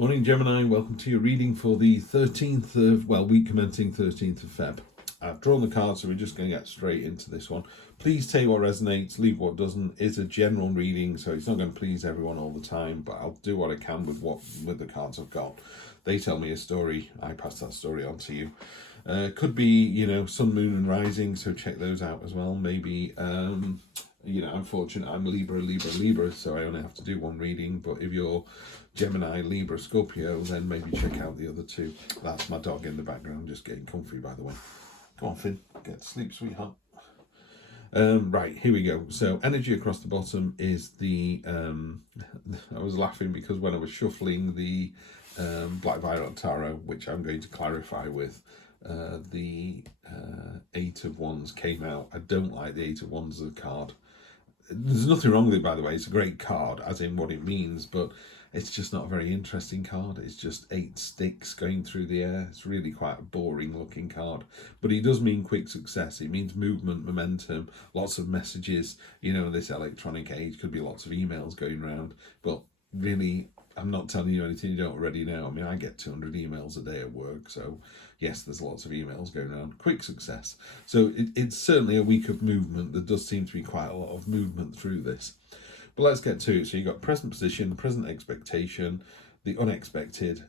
Morning Gemini, welcome to your reading for the 13th of, week commencing 13th of Feb. I've drawn the card, so we're just going to get straight into this one. Please take what resonates, leave what doesn't. It's a general reading, so it's not going to please everyone all the time, but I'll do what I can with the cards I've got. They tell me a story, I pass that story on to you. Could be, sun, moon and rising, so check those out as well. Maybe, I'm fortunate, I'm Libra, so I only have to do one reading, but if you're Gemini, Libra, Scorpio, then maybe check out the other two. That's my dog in the background, just getting comfy, by the way. Come on, Finn, get to sleep, sweetheart. Right, here we go. So energy across the bottom is the, I was laughing because when I was shuffling the Black Violet Tarot, which I'm going to clarify with, the Eight of Wands came out. I don't like the Eight of Wands as a card. There's nothing wrong with it, by the way. It's a great card, as in what it means, but it's just not a very interesting card. It's just 8 sticks going through the air. It's really quite a boring looking card. But it does mean quick success. It means movement, momentum, lots of messages. This electronic age could be lots of emails going around. But really, I'm not telling you anything you don't already know. I mean, I get 200 emails a day at work. So yes, there's lots of emails going around. Quick success. So it's certainly a week of movement. There does seem to be quite a lot of movement through this. But let's get to it. So you've got present position, present expectation, the unexpected,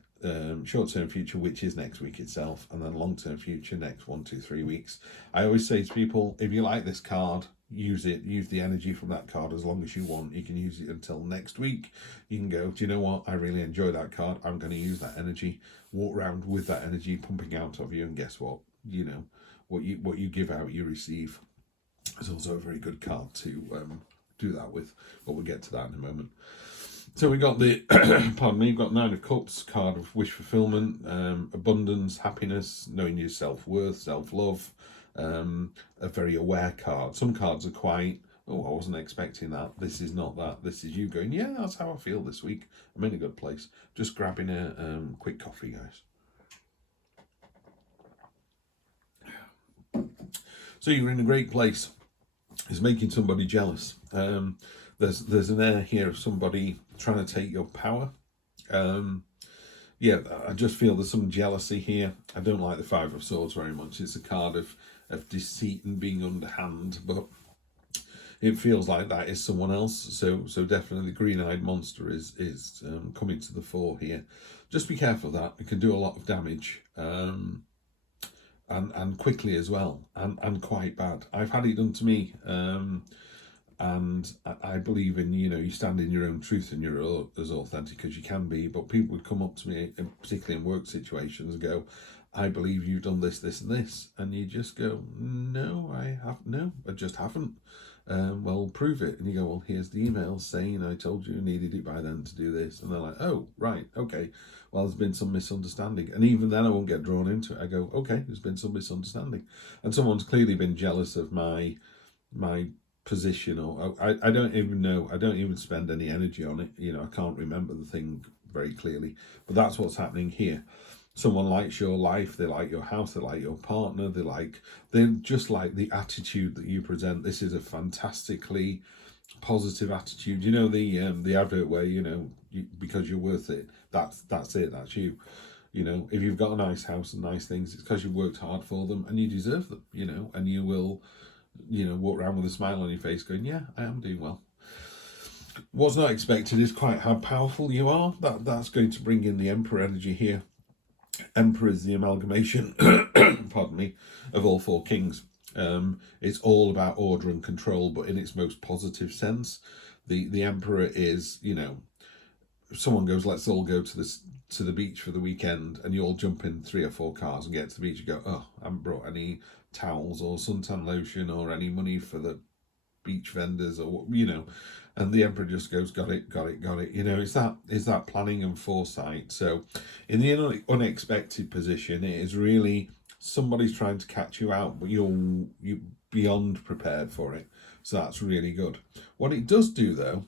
short-term future, which is next week itself, and then long-term future, next 1, 2, 3 weeks. I always say to people, if you like this card, use it. Use the energy from that card as long as you want. You can use it until next week. You can go, do you know what? I really enjoy that card. I'm going to use that energy. Walk around with that energy pumping out of you, and guess what? What you give out, you receive. It's also a very good card to do that with, but we'll get to that in a moment. So we got the we've got Nine of Cups, card of wish fulfillment, abundance, happiness, knowing your self-worth, self-love, a very aware card. Some cards are quite, I wasn't expecting that, this is not that, this is you going, yeah, that's how I feel this week, I'm in a good place. Just grabbing a quick coffee, guys. So you're in a great place. It's making somebody jealous. There's an air here of somebody trying to take your power. I just feel there's some jealousy here. I don't like the Five of Swords very much. It's a card of deceit and being underhand, but it feels like that is someone else. So definitely the green-eyed monster is coming to the fore here. Just be careful of that. It can do a lot of damage. And quickly as well, and quite bad. I've had it done to me, and I believe in, you stand in your own truth and you're as authentic as you can be, but people would come up to me, particularly in work situations, and go, I believe you've done this, this and this, and you just go, no, I just haven't. Well, prove it. And you go, well, here's the email saying I told you needed it by then to do this. And they're like, oh, right, okay. Well, there's been some misunderstanding. And even then I won't get drawn into it. I go, okay, there's been some misunderstanding. And someone's clearly been jealous of my position, or I don't even know. I don't even spend any energy on it. I can't remember the thing very clearly. But that's what's happening here. Someone likes your life, they like your house, they like your partner, they just like the attitude that you present. This is a fantastically positive attitude. The advert where, because you're worth it, that's it, that's you. If you've got a nice house and nice things, it's because you've worked hard for them and you deserve them, and you will, walk around with a smile on your face going, yeah, I am doing well. What's not expected is quite how powerful you are. That's going to bring in the Emperor energy here. Emperor is the amalgamation, pardon me, of all 4 kings. It's all about order and control, but in its most positive sense. The Emperor is, if someone goes, let's all go to the beach for the weekend, and you all jump in 3 or 4 cars and get to the beach and go, oh, I haven't brought any towels or suntan lotion or any money for the beach vendors, or and the Emperor just goes, got it. It's that planning and foresight. So in the unexpected position, it is really somebody's trying to catch you out, but you're beyond prepared for it. So that's really good. What it does do though,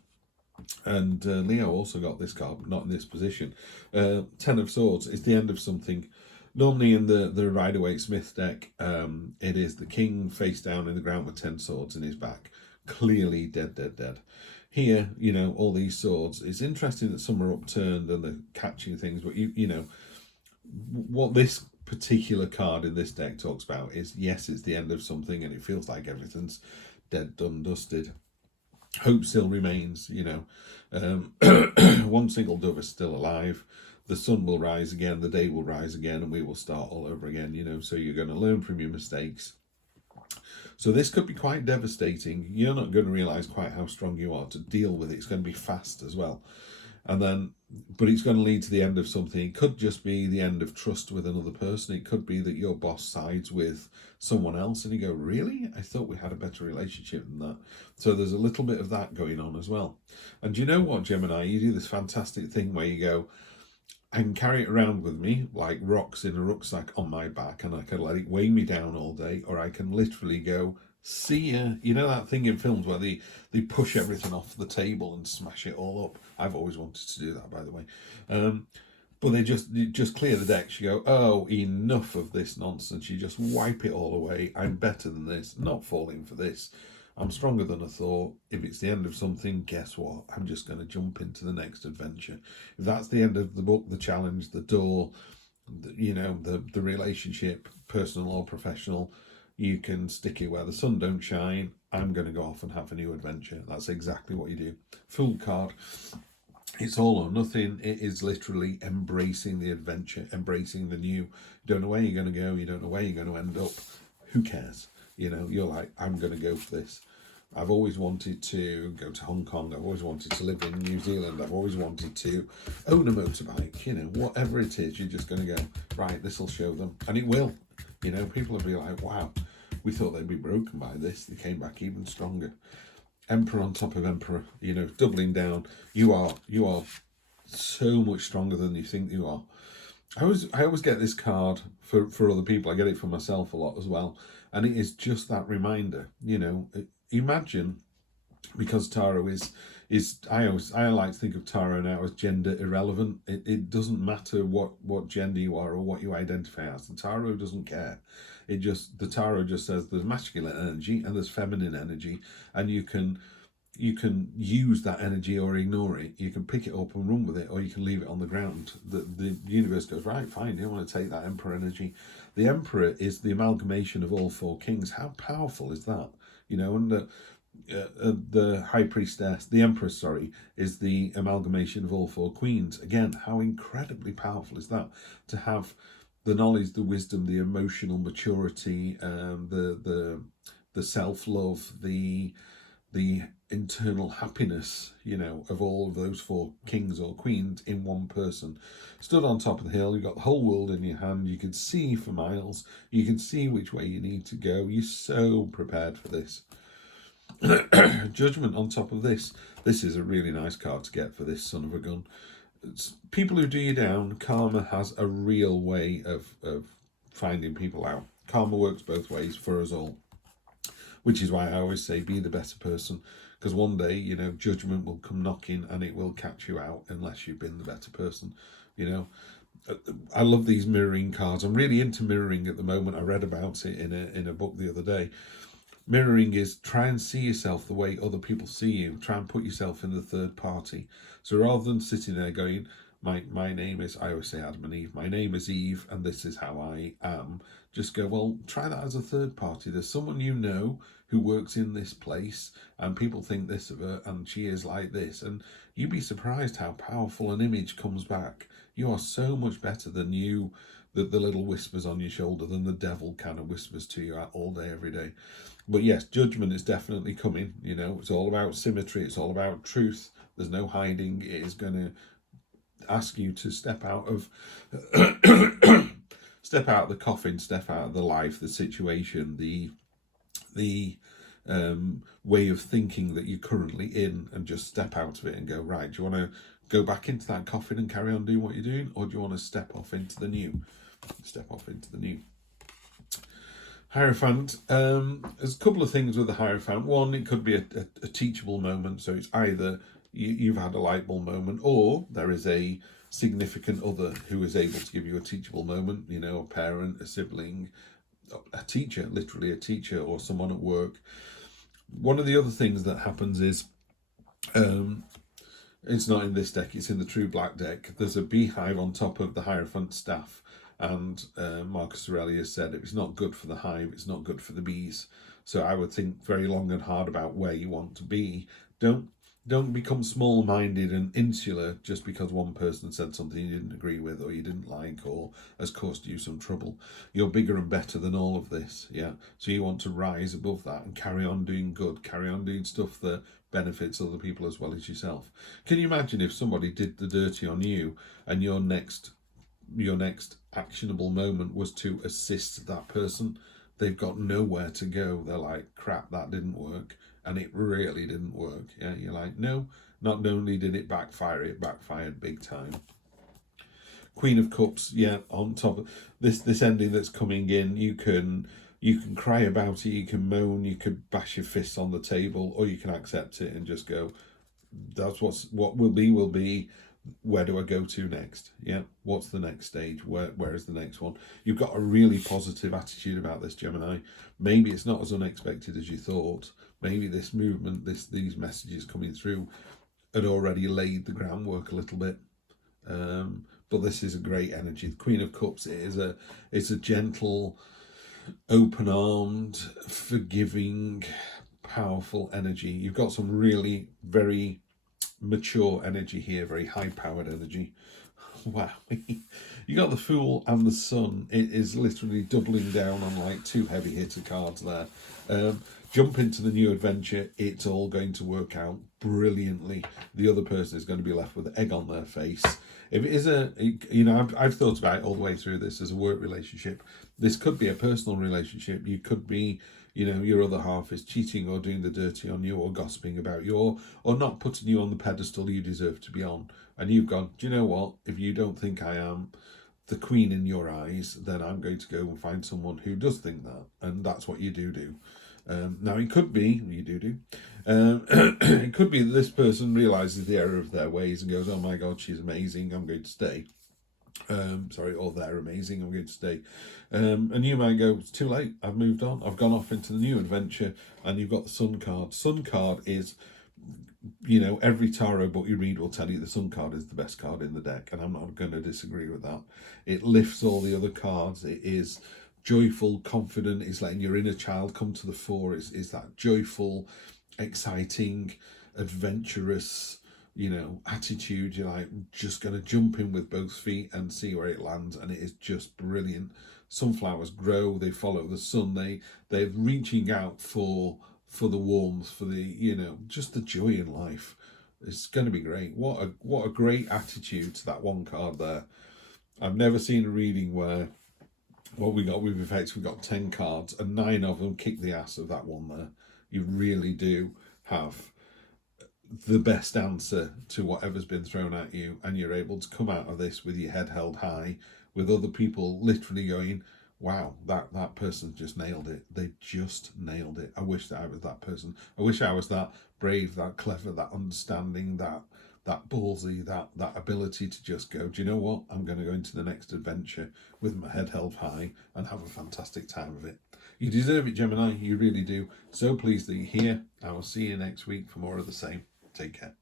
and Leo also got this card, but not in this position, 10 of Swords is the end of something. Normally in the Rider-Waite Smith deck, it is the king face down in the ground with 10 swords in his back. Clearly dead. Here, you know, all these swords. It's interesting that some are upturned and they're catching things, but you know, what this particular card in this deck talks about is, yes, it's the end of something and it feels like everything's dead, done, dusted. Hope still remains, you know. One single dove is still alive. The sun will rise again, the day will rise again, and we will start all over again, you know. So you're going to learn from your mistakes. So this could be quite devastating. You're not going to realise quite how strong you are to deal with it. It's going to be fast as well. And then, but it's going to lead to the end of something. It could just be the end of trust with another person. It could be that your boss sides with someone else and you go, really? I thought we had a better relationship than that. So there's a little bit of that going on as well. And you know what, Gemini? You do this fantastic thing where you go, I can carry it around with me like rocks in a rucksack on my back, and I can let it weigh me down all day, or I can literally go, see ya. You know that thing in films where they push everything off the table and smash it all up? I've always wanted to do that, by the way. But they just clear the decks. You go, oh, enough of this nonsense. You just wipe it all away. I'm better than this. Not falling for this. I'm stronger than I thought. If it's the end of something, guess what? I'm just going to jump into the next adventure. If that's the end of the book, the challenge, the door, you know, the relationship, personal or professional, you can stick it where the sun don't shine. I'm going to go off and have a new adventure. That's exactly what you do. Fool card. It's all or nothing. It is literally embracing the adventure, embracing the new. You don't know where you're going to go. You don't know where you're going to end up. Who cares? You know, you're like, I'm going to go for this. I've always wanted to go to Hong Kong. I've always wanted to live in New Zealand. I've always wanted to own a motorbike. You know, whatever it is, you're just going to go, right, this will show them. And it will. You know, people will be like, wow, we thought they'd be broken by this. They came back even stronger. Emperor on top of Emperor, you know, doubling down. You are so much stronger than you think you are. I always get this card for other people. I get it for myself a lot as well. And it is just that reminder, you know. Imagine, because tarot is I like to think of tarot now as gender irrelevant. It doesn't matter what gender you are or what you identify as. The tarot doesn't care. The tarot just says there's masculine energy and there's feminine energy, and you can use that energy or ignore it. You can pick it up and run with it, or you can leave it on the ground. The universe goes, right, fine, you don't want to take that Emperor energy. The Emperor is the amalgamation of all four kings. How powerful is that? You know, and the High Priestess, the Empress, sorry, is the amalgamation of all four queens. Again, how incredibly powerful is that? To have the knowledge, the wisdom, the emotional maturity, the self-love, the internal happiness, you know, of all of those four kings or queens in one person. Stood on top of the hill, you've got the whole world in your hand, you can see for miles, you can see which way you need to go. You're so prepared for this. Judgment on top of this. This is a really nice card to get for this son of a gun. It's people who do you down. Karma has a real way of finding people out. Karma works both ways for us all, which is why I always say be the better person, because one day, you know, judgment will come knocking and it will catch you out unless you've been the better person. You know, I love these mirroring cards. I'm really into mirroring at the moment. I read about it in a book the other day. Mirroring is try and see yourself the way other people see you. Try and put yourself in the third party. So rather than sitting there going, my name is, I always say Adam and Eve, my name is Eve and this is how I am. Just go, well, try that as a third party. There's someone you know who works in this place and people think this of her and she is like this. And you'd be surprised how powerful an image comes back. You are so much better than you, the little whispers on your shoulder, than the devil kind of whispers to you all day, every day. But yes, judgment is definitely coming. You know, it's all about symmetry. It's all about truth. There's no hiding. It is going to ask you to step out of step out of the coffin, step out of the life, the situation, the way of thinking that you're currently in, and just step out of it and go, right, do you want to go back into that coffin and carry on doing what you're doing, or do you want to step off into the new? Hierophant. There's a couple of things with the Hierophant. One, it could be a teachable moment. So it's either you've had a light bulb moment, or there is a significant other who is able to give you a teachable moment. You know, a parent, a sibling, a teacher, literally a teacher, or someone at work. One of the other things that happens is It's not in this deck, it's in the True Black deck. There's a beehive on top of the Hierophant staff, and Marcus Aurelius said if it's not good for the hive, it's not good for the bees. So I would think very long and hard about where you want to be. Don't become small-minded and insular just because one person said something you didn't agree with or you didn't like or has caused you some trouble. You're bigger and better than all of this, yeah? So you want to rise above that and carry on doing good, carry on doing stuff that benefits other people as well as yourself. Can you imagine if somebody did the dirty on you and your next actionable moment was to assist that person? They've got nowhere to go. They're like, crap, that didn't work. And it really didn't work. Yeah, you're like, no, not only did it backfire, it backfired big time. Queen of Cups, yeah, on top of this ending that's coming in, you can cry about it, you can moan, you could bash your fists on the table, or you can accept it and just go, that's what will be. Where do I go to next? Yeah, what's the next stage? Where is the next one? You've got a really positive attitude about this, Gemini. Maybe it's not as unexpected as you thought. Maybe this movement, these messages coming through had already laid the groundwork a little bit. But this is a great energy. The Queen of Cups, it's a gentle, open-armed, forgiving, powerful energy. You've got some really very mature energy here, very high-powered energy. Wow. You got the Fool and the Sun. It is literally doubling down on like two heavy hitter cards there. Jump into the new adventure. It's all going to work out brilliantly. The other person is going to be left with egg on their face. If it is I've thought about it all the way through this as a work relationship. This could be a personal relationship. You could be, your other half is cheating or doing the dirty on you or gossiping about you or not putting you on the pedestal you deserve to be on. And you've gone, do you know what? If you don't think I am the queen in your eyes, then I'm going to go and find someone who does think that. And that's what you do. Now, it could be, you do. It could be that this person realises the error of their ways and goes, oh my God, she's amazing, I'm going to stay. Or they're amazing, I'm going to stay. And you might go, it's too late, I've moved on, I've gone off into the new adventure, and you've got the Sun card. Sun card is, every tarot book you read will tell you the Sun card is the best card in the deck, and I'm not going to disagree with that. It lifts all the other cards. It is joyful, confident. It's letting your inner child come to the fore. It's that joyful, exciting, adventurous, attitude. You're like just going to jump in with both feet and see where it lands, and it is just brilliant. Sunflowers grow, they follow the sun, they're reaching out for the warmth, for the, just the joy in life. It's going to be great. What a great attitude to that one card there. I've never seen a reading where what we got with effects, we got 10 cards and 9 of them kick the ass of that one there. You really do have the best answer to whatever's been thrown at you, and you're able to come out of this with your head held high, with other people literally going, wow, that person just nailed it. They just nailed it. I wish that I was that person. I wish I was that brave, that clever, that understanding, that ballsy, that ability to just go, do you know what? I'm going to go into the next adventure with my head held high and have a fantastic time of it. You deserve it, Gemini. You really do. So pleased that you're here. I will see you next week for more of the same. Take care.